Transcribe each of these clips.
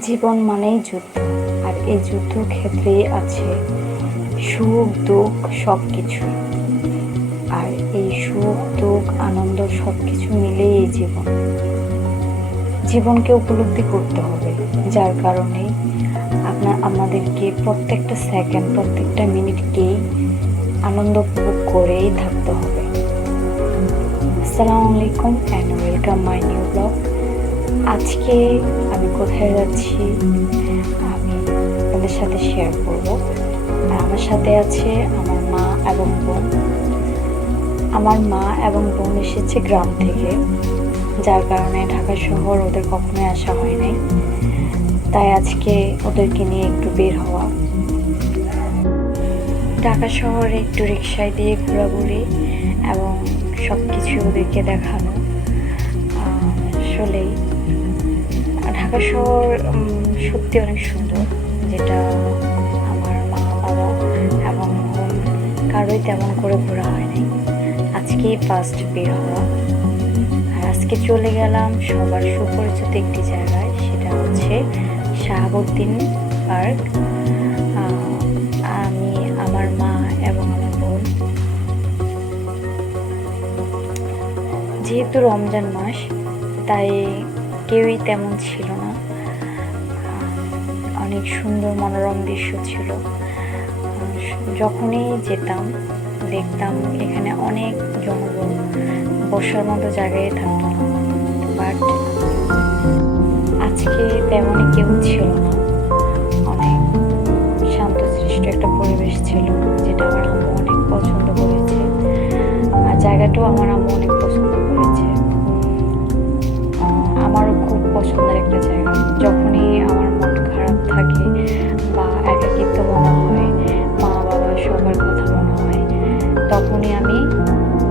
জীবন মানেই যুদ্ধ, আর এই যুদ্ধক্ষেত্রেই আছে সুখ দুঃখ সব কিছুই। আর এই সুখ দুঃখ আনন্দ সব কিছু মিলেই এই জীবন। জীবনকে উপলব্ধি করতে হবে, যার কারণে আমাদেরকে প্রত্যেকটা সেকেন্ড প্রত্যেকটা মিনিটকেই আনন্দ উপভোগ করেই থাকতে হবে। আসসালামু আলাইকুম and welcome my new blog. আজকে আমি কোথায় যাচ্ছি আমি আপনাদের সাথে শেয়ার করব। আর আমার সাথে আছে আমার মা এবং বোন। আমার মা এবং বোন এসেছে গ্রাম থেকে, যার কারণে ঢাকা শহর ওদের কখনোই আসা হয় নাই। তাই আজকে ওদেরকে নিয়ে একটু বের হওয়া। ঢাকা শহরে একটু রিক্সায় দিয়ে ঘোরাঘুরি এবং সব কিছু ওদেরকে দেখানো। আসলেই ঢাকা শহর সত্যি অনেক সুন্দর, যেটা আমার মা বাবা এবং বোন কারোই তেমন করে ঘোরা হয়নি। আজকেই ফার্স্ট বের হওয়া। আর আজকে চলে গেলাম সবার সুপরিচিত একটি জায়গায়, সেটা হচ্ছে শাহাবুদ্দিন পার্ক। আমি, আমার মা এবং আমার বোন। যেহেতু রমজান মাস, তাই কেউই তেমন ছিল না। অনেক সুন্দর মনোরম দৃশ্য ছিল। যখনই যেতাম দেখতাম এখানে অনেক জনবল, বসার মতো জায়গায় থাকতো না। বাট আজকে তেমনই কেউ ছিল না। অনেক শান্তশিষ্ট একটা পরিবেশ ছিল, যেটা আমার আম্মু অনেক পছন্দ করেছে। আর জায়গাটাও আমার আম্মু অনেক পছন্দ করেছে। আমারও খুব পছন্দের একটা জায়গা। যখনই আমার মন খারাপ থাকে বা একাকিত্ব মনে হয়, মা বাবা সবার কথা মনে হয়, তখনই আমি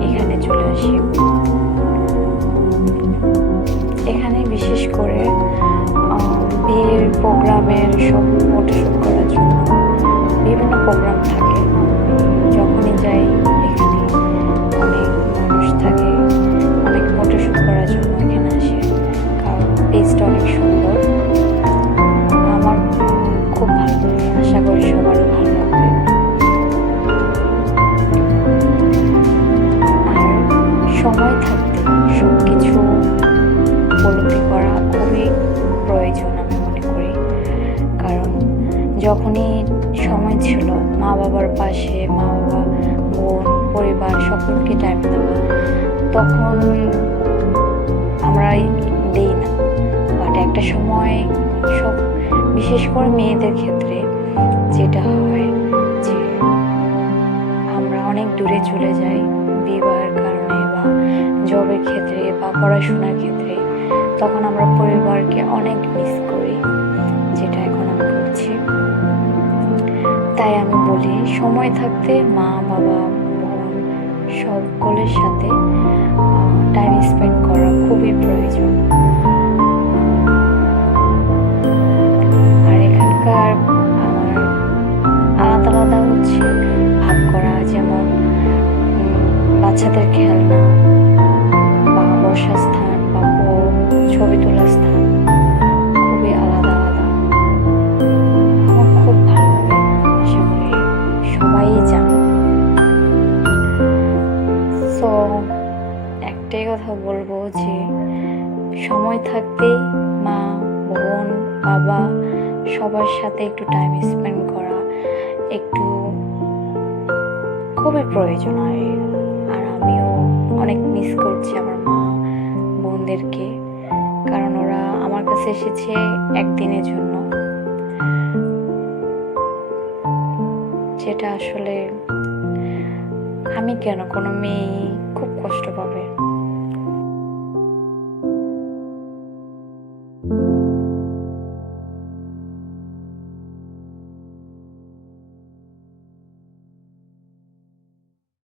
এখানে চলে আসি। এখানে বিশেষ করে বিয়ের প্রোগ্রামের সব ফটোশ্যুট করার জন্য বিভিন্ন প্রোগ্রাম থাকে। যখনই যাই এখানে অনেক মানুষ থাকে, অনেক ফটোশ্যুট করার জন্য এখানে আসে, কারণ প্লেসটা অনেক সুন্দর। আমার খুব ভালো লাগে, আশা করি সবারও ভালো লাগবে। আর সময় থাকতে সব কিছু উপলব্ধি করা খুবই প্রয়োজন আমি মনে করি। কারণ যখনই সময় ছিল মা বাবার পাশে, মা বাবা বোন পরিবার সকলকে টাইম দেওয়া, তখন আমরা দিই না। বাট একটা সময় সব, বিশেষ করে মেয়েদের ক্ষেত্রে যেটা হয় যে আমরা অনেক দূরে চলে যাই বিবাহের কারণে বা জবের ক্ষেত্রে বা পড়াশোনার ক্ষেত্রে। তখন আমরা পরিবারকে অনেক মিস করি, যেটা এখন আমি করছি। তাই আমি বলি, সময় থাকতে মা বাবা বোন সকলের সাথে টাইম স্পেন্ড করা খুবই প্রয়োজন। আর এখানকার আমার আলাদা আলাদা হচ্ছে ভাগ করা, যেমন বাচ্চাদের খেলনা বা বসার স্থান বা ছবি তোলার স্থান খুবই আলাদা আলাদা। আমার খুব ভালো লাগে, আশা করি সবাই জানে। সো একটাই কথা বলবো যে সময় থাকতেই মা বোন বাবা সবার সাথে একটু টাইম স্পেন্ড করা একটু খুবই প্রয়োজন হয়। আর আমিও অনেক মিস করছি আমার মা বোনদেরকে, কারণ ওরা আমার কাছে এসেছে একদিনের জন্য, যেটা আসলে আমি কেন, কোনো মেয়ে খুব কষ্ট পাবে।